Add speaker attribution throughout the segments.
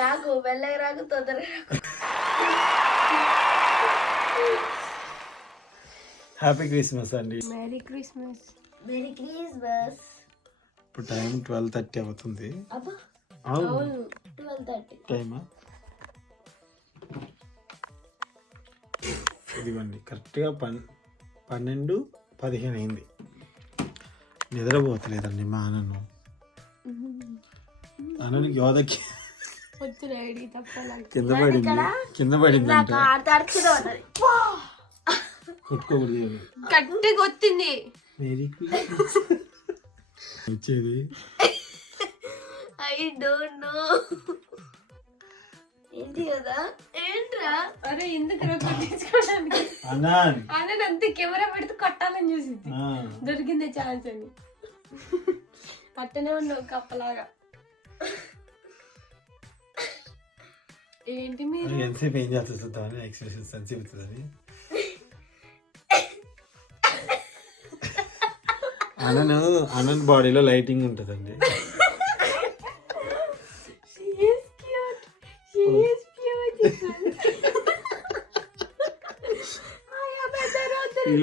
Speaker 1: రాకు వెళ్ళగా రాకు తొందరగా రాకు
Speaker 2: హ్యాపీ క్రిస్మస్ అండి.
Speaker 3: మేరీ క్రిస్మస్
Speaker 1: మెరీ క్రిస్మస్
Speaker 2: ఇప్పుడు టైం ట్వెల్వ్ థర్టీ అవుతుంది. టైమా? ఇదిగోండి కరెక్ట్గా పన్ పన్నెండు పదిహేను అయింది. నిద్రపోతలేదండి మా అన్నను. అన్నను యోధకి కింద పడింది. కింద పడింది కొట్టుకోకూడదు.
Speaker 3: గట్టిగా వచ్చింది
Speaker 2: వచ్చేది
Speaker 1: ఐ డోంట్ నో కదా? ఏంట్రా?
Speaker 3: అరే ఎందుకు కొట్టించుకోవడానికి
Speaker 2: అన్నా
Speaker 3: అన్న అంతే కెమెరా పెడితే కొట్టాలని చూసింది. దొరికిందే ఛాన్స్ అని. అట్టనే ఉన్నావు కప్పలాగా. ఏంటి మీరు?
Speaker 2: ఎంతసేపు ఏం చేస్తుంది చూద్దామని ఎక్సర్సైజ్ అని చెబుతుందని అన్నను అన్నన్ బాడీలో లైటింగ్ ఉంటుందండి.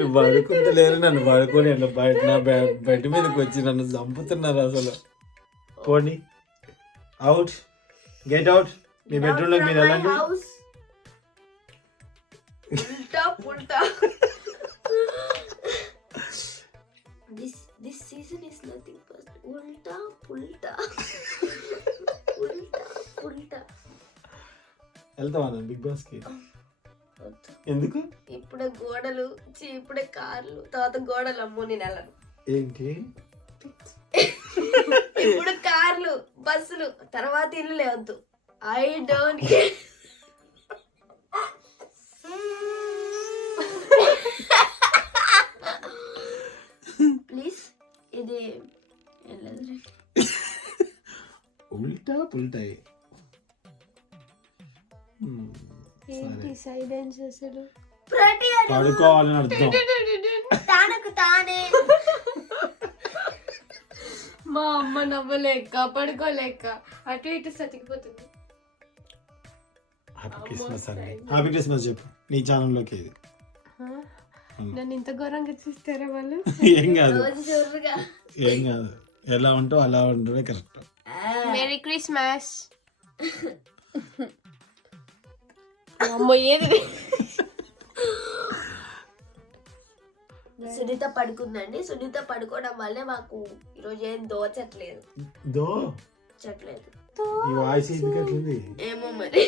Speaker 2: వీళ్ళు పడుకుంటలేరు నన్ను పడుకొని అట్లా బయట నా బె- బెడ్ మీదకి వచ్చి నన్ను చంపుతున్నారు అసలు. పోండి. అవుట్ గెట్ అవుట్ మీ బెడ్రూమ్లోకి మీరు వెళ్ళండి.
Speaker 1: ఉల్టా పుల్టా
Speaker 2: వెళ్తావా నన్ను బిగ్ బాస్కి?
Speaker 1: వద్దు.
Speaker 2: ఎందుకు?
Speaker 1: ఇప్పుడే గోడలు ఛీ, ఇప్పుడే కార్లు తర్వాత గోడలు అమ్మో నేను వెళ్ళను.
Speaker 2: ఏంటి?
Speaker 1: ఇప్పుడు కార్లు బస్సులు తర్వాత ఇల్లు లేవద్దు. ఐ డోంట్ ప్లీజ్ ఇది.
Speaker 2: ఉల్టా పుల్టాయి
Speaker 3: ఏంటి సైలెన్స్ అసలు?
Speaker 2: పడుకోవాలని అర్థం.
Speaker 1: తానకు తానే.
Speaker 3: మా అమ్మ నవ్వలేక పడుకోలేక అటు ఇటు సతికిపోతుంది.
Speaker 2: హ్యాపీ క్రిస్మస్ అండి హ్యాపీ క్రిస్మస్ చెప్పు. నీ ఛానల్లోకి ఇది?
Speaker 3: నన్ను ఇంత ఘోరంగా చూస్తారా వాళ్ళు?
Speaker 2: ఏం కాదు. ఏం కాదు. ఎలా ఉంటావు అలా ఉండడమే కరెక్ట్.
Speaker 3: మేరీ క్రిస్మస్ అమ్మ ఏది?
Speaker 1: సునీత పడుకుందండి. సునీత పడుకోవడం వల్లే మాకు ఈరోజు ఏం దోచట్లేదు.
Speaker 2: దో?
Speaker 1: చట్లేదు
Speaker 2: ఈ వాయిస్ ఎందుకు అట్లుంది?
Speaker 1: ఏమో మరి.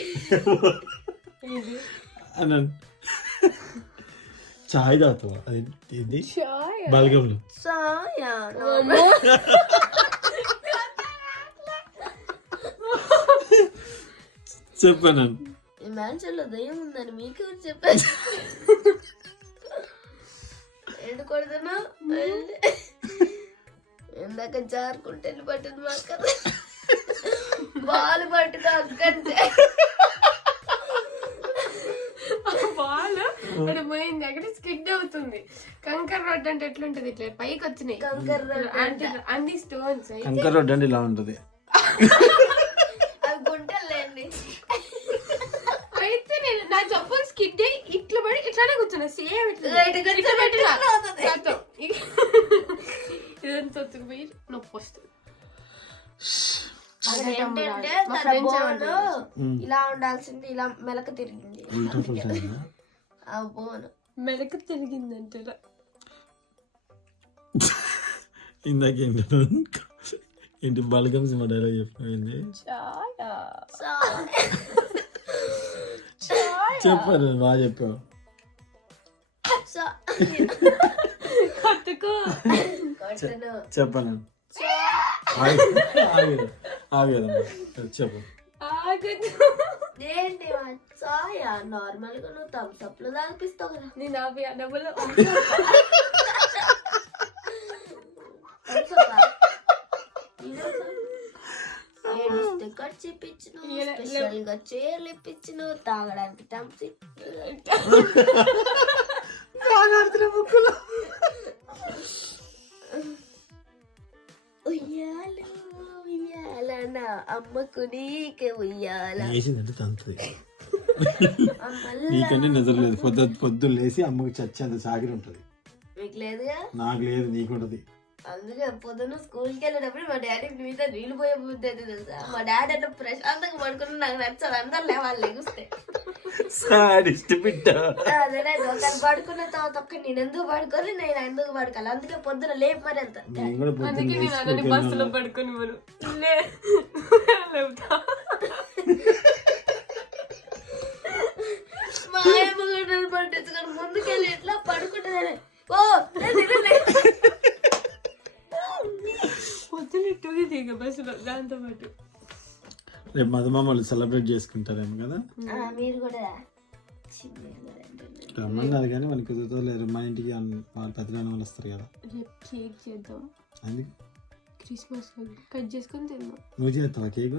Speaker 2: చాయ్ తాగుతావా? అది ఇది
Speaker 3: చాయ్?
Speaker 2: బలగంలో.
Speaker 1: సాయా
Speaker 2: చెప్పాను
Speaker 1: ఈ మ్యాన్షన్లో దయ్యం ఉందని మీకు చెప్పాను ఎండు కొడుతున్నా ఇందాక జారుకుంటే పట్టింది మా అక్క బాలు పట్టుకో అక్కంటే
Speaker 3: వాళ్ళు ఇక్కడ పోయింది అక్కడ స్కిడ్ అవుతుంది. కంకర్ రోడ్ అంటే ఎట్లుంటది ఇట్లా? పైకి వచ్చినాయి.
Speaker 1: కంకర్ road
Speaker 3: అంటే అన్ని స్టోన్స్
Speaker 2: కంకర్ రోడ్ అంటే ఇలా ఉంటుంది.
Speaker 1: అవి గుంటలేండి
Speaker 3: అయితే నేను నా చెప్పులు స్కిడ్ అయ్యి ఇట్లా పడి ఇట్లానే కూర్చున్నా సేమ్ ఇట్లా పెట్టినా. ఇదంతా ఒత్తుకుపోయి నొప్పి వస్తుంది?
Speaker 1: ఇలా ఉండాల్సింది ఇలా మెలక తిరిగింది.
Speaker 3: మెలక తిరిగిందంటారా?
Speaker 2: ఇందాక ఏంటి బలగం సినిమా డైలాగ్ చెప్పిపోయింది
Speaker 3: చాలా
Speaker 2: చెప్పాను బాగా చెప్పావు.
Speaker 3: కొట్టుకో.
Speaker 1: కొట్టను
Speaker 2: చెప్పాను? చెప్పు.
Speaker 3: ఆగదు
Speaker 1: ఏంటి సాయ? నార్మల్గా నువ్వు థమ్స్ అప్లో తాగిపిస్తావు కదా.
Speaker 3: నేను అవి డబ్బులు.
Speaker 1: Thumbs up ఆ? ఈరోజు ఏడు స్టిక్కర్ చూపించిన
Speaker 3: ఈడ-
Speaker 1: స్పెషల్గా చీరలు ఇప్పించిన తాగడానికి థమ్స్ ఉయ్యాలో ఉయ్యాల నా అమ్మకు నీకే ఉయ్యాల
Speaker 2: వేసిందంటే తంతుంది
Speaker 1: అమ్మల్లా
Speaker 2: నీకంటే నిద్ర లేదు పొద్దు పొద్దున్న లేసి అమ్మకి చచ్చేంత సాగిరి ఉంటుంది
Speaker 1: మీకు లేదుగా
Speaker 2: నాకు లేదు నీకుంటది
Speaker 1: అందుకే పొద్దున్న స్కూల్కి వెళ్ళేటప్పుడు మా డాడీ మీద నీళ్ళు పోయే బుద్ధి అయితే తెలుసా మా డాడీ అంటే ప్రశాంతంగా పడుకుని నాకు నచ్చాలి అందరు లేవాలి లెగుస్తే
Speaker 2: సాడిస్ట్ బిడ్డ
Speaker 1: అదే ఒకరు పడుకున్న తర్వాత ఒక్క నేను ఎందుకు పడుకొని? నేను ఎందుకు పడుకోవాలి? అందుకే పొద్దున లేపు మరి
Speaker 2: పొద్దున్న
Speaker 3: అందుకే నేను
Speaker 2: స్కూల్కి
Speaker 3: బస్సులో. పడుకొని మనం లేపుతా.
Speaker 1: మా ఆయమ్మ కూడా నన్ను పట్టించుకొని. ముందుకెళ్ళి ఇట్లా పడుకుంటుందని ఓ లే, లే, లే.
Speaker 3: పొద్దున ఇట్టుగా దిగ బస్సులో దాంతో పాటు
Speaker 2: రేపు మధుమామలు సెలబ్రేట్ చేసుకుంటారేమో కదా?
Speaker 1: రండి.
Speaker 2: రమ్మన్నారు కానీ మనకి కుదురుతో లేరు. మా ఇంటికి అన్న- వాళ్ళ పెద్దనాన్న వాళ్ళు వస్తారు కదా.
Speaker 3: రేపు కేక్ చేద్దాం.
Speaker 2: అందుకే.
Speaker 3: క్రిస్మస్ కట్ చేసుకొని తిందాం.
Speaker 2: నువ్వు చేస్తావా కేక్?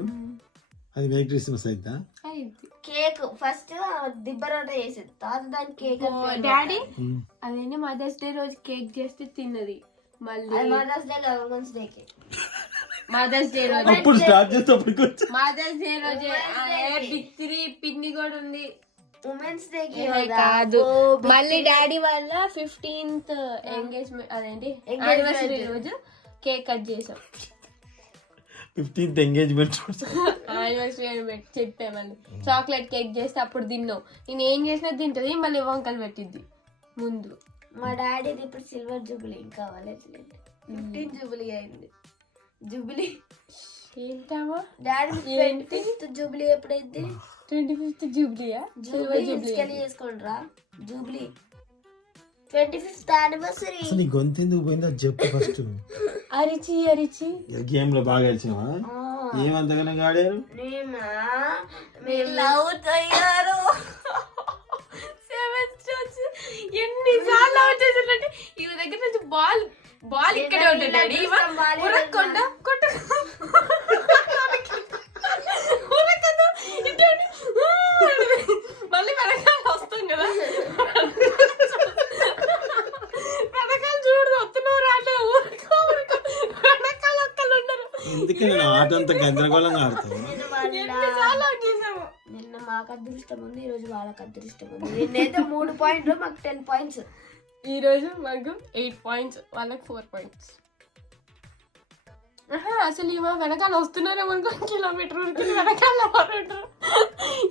Speaker 2: అది మేక్ క్రిస్మస్ అయిద్దా?
Speaker 3: అయింది
Speaker 1: కేక్. ఫస్ట్ దిబ్బరోట చేసేది. తర్వాత దానికి కేక్
Speaker 3: డాడీ. అదేంటి మదర్స్ డే రోజు కేక్ చేస్తే తిన్నది. మళ్ళీ
Speaker 1: మదర్స్ డే గవర్నమెంట్స్ డేకి
Speaker 3: మదర్స్ డే రోజు.
Speaker 2: అప్పుడు స్టార్ట్
Speaker 3: మదర్స్ డే రోజు. బిత్తిరి పిన్ని కూడా ఉంది.
Speaker 1: ఉమెన్స్
Speaker 3: ఏ కాదు. మళ్ళీ డాడీ వాళ్ళ ఫిఫ్టీన్త్ ఎంగేజ్మెంట్ అదేంటి? యానివర్సరీ రోజు కేక్ కట్ చేసాం.
Speaker 2: ఫిఫ్టీన్త్ ఎంగేజ్మెంట్
Speaker 3: యానివర్సరీ అని పెట్టి చెప్పే మళ్ళీ. చాక్లెట్ కేక్ చేస్తే అప్పుడు తిన్నావు నేను ఏం చేసినా తింటది మళ్ళీ వంకలు పెట్టిద్ది. ముందు.
Speaker 1: మా డాడీది ఇప్పుడు సిల్వర్ జూబిలీ ఇంకా అవ్వలేదు ఫిఫ్టీన్ జూబిలీ అయింది. జూబిలీ
Speaker 3: ఏంటమ్మా?
Speaker 1: డాడీ జూబిలీ ఎప్పుడైంది
Speaker 3: ట్వంటీ ఫిఫ్త్ జూబ్లీయా
Speaker 1: జూబిలీ ఇన్స్కెల్ చేసుకోండిరా. జూబిలీ. ట్వంటీ ఫిఫ్త్ యానివర్సరీ
Speaker 2: అసలు నీ గొంతు ఎందుకు పోయిందో చెప్పు ఫస్ట్
Speaker 3: అరిచి అరిచి.
Speaker 2: గేమ్లో బాగా గెలిచినావా ఏమంతగానే ఆడారు?
Speaker 1: మేమా మీరు లవ్ అయ్యారు
Speaker 3: ఎన్ని సార్లు అవుట్ చేసిందంటే ఈ దగ్గర నుంచి బాల్ బాల్ ఇక్కడే ఉంటుంది డాడీ. కొట్టు ఉరకదు ఇటు మళ్ళీ వెనకాల వస్తాం కదా వెనకాల చూడు వస్తున్నావు రాలే ఊరుకో ఊరుకో వెనకాల ఒక్కళ్ళు ఉండరు
Speaker 2: ఎందుకే నేను ఆట అంతా గందరగోళంగా ఆడతాను
Speaker 1: నిన్న మాకు అదృష్టం ఉంది ఈ రోజు వాళ్ళకి అదృష్టం ఉంది. నిన్నైతే మూడు పాయింట్లు మాకు టెన్ పాయింట్స్.
Speaker 3: ఈ రోజు మాకు ఎయిట్ పాయింట్స్ వాళ్ళకి ఫోర్ పాయింట్స్. అసలు ఇవా వెనకాల వస్తున్నారేమో అనుకో కిలోమీటర్ వరకు వెనకాల ఎవరు ఉంటారు?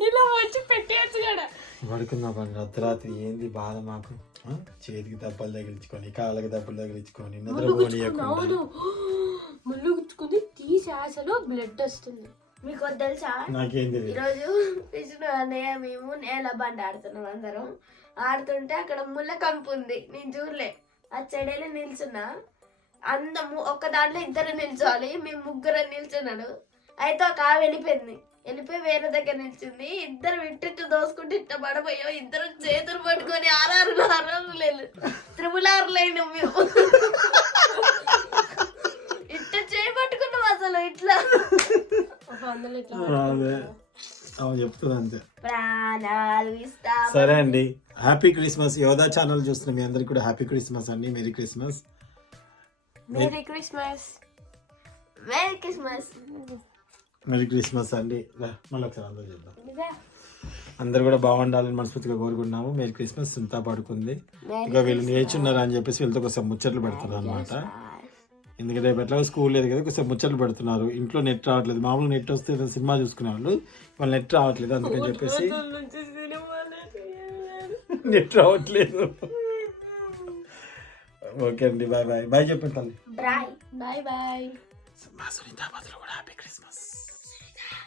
Speaker 3: ఇలా వచ్చి పెట్టేయచ్చు కూడా
Speaker 2: పడుకున్నా పని అర్ధరాత్రి ఏంది బాధ మాకు? చేతికి దెబ్బలు తగిలించుకొని కాళ్ళకి దెబ్బలు తగిలించుకొని నిద్ర పోనీయకుండా.
Speaker 3: గుచ్చుకుంది తీసి అసలు బ్లడ్ వస్తుంది.
Speaker 1: మీకు వద్దు తెలుసా?
Speaker 2: నాకేం తెలియదు
Speaker 1: ఈరోజు విష్ణు అన్నయ్య మేము నేల బండి ఆడుతున్నాం అందరం. ఆడుతుంటే అక్కడ ముళ్ళ కంపు ఉంది. నేను చూడలే. ఆ చెడేలో నిల్చున్నా. అందము ఒక దాంట్లో ఇద్దరు నిల్చోవాలి. మేము ముగ్గురు నిల్చున్నాడు అయితే ఒక ఆమె వెళ్ళిపోయింది. వెళ్ళిపోయి వేరే దగ్గర నిల్చుంది. ఇద్దరు ఇట్టిట్టు దోసుకుంటే ఇట్ట పడబోయో ఇద్దరు చేతులు పట్టుకొని ఆరారు ఆరారు లేదు త్రిపుల్ ఆరు లేను మేము. ఇట్ట అసలు ఇట్లా.
Speaker 3: అందులో ఇట్లా
Speaker 2: అదే. అవి చెప్తుంది అంతే.
Speaker 1: ప్రాణాలు ఇస్తా
Speaker 2: సరే అండి. హ్యాపీ క్రిస్మస్ యోధా ఛానల్ చూస్తున్న మీ అందరికి కూడా హ్యాపీ క్రిస్మస్ అండి. Merry Christmas
Speaker 3: merry Christmas
Speaker 1: merry Christmas
Speaker 2: merry Christmas అండి. మళ్ళీ ఒకసారి అందరూ చెప్దాం. అందరు కూడా బాగుండాలని మనస్ఫూర్తిగా కోరుకున్నాము మెరీ క్రిస్మస్ ఇంత పడుకుంది. ఇక వీళ్ళు నేర్చున్నారు అని చెప్పేసి వీళ్ళతో కొంచెం ముచ్చట్లు పెడుతున్నారు అనమాట ఎందుకంటే రేపు ఎట్లా స్కూల్ లేదు కదా కొంచెం ముచ్చట్లు పెడుతున్నారు. ఇంట్లో నెట్ రావట్లేదు. మామూలుగా నెట్ వస్తే సినిమా చూసుకునే వాళ్ళు వాళ్ళు నెట్ రావట్లేదు అందుకని చెప్పేసి నెట్ రావట్లేదు. ఓకే అండి బాయ్ బాయ్ బాయ్ చెప్పండి తల్లి.
Speaker 3: బాయ్ బాయ్
Speaker 2: మా సునీతాబాద్లో కూడా హ్యాపీ క్రిస్మస్
Speaker 1: కదా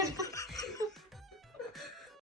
Speaker 1: చాలా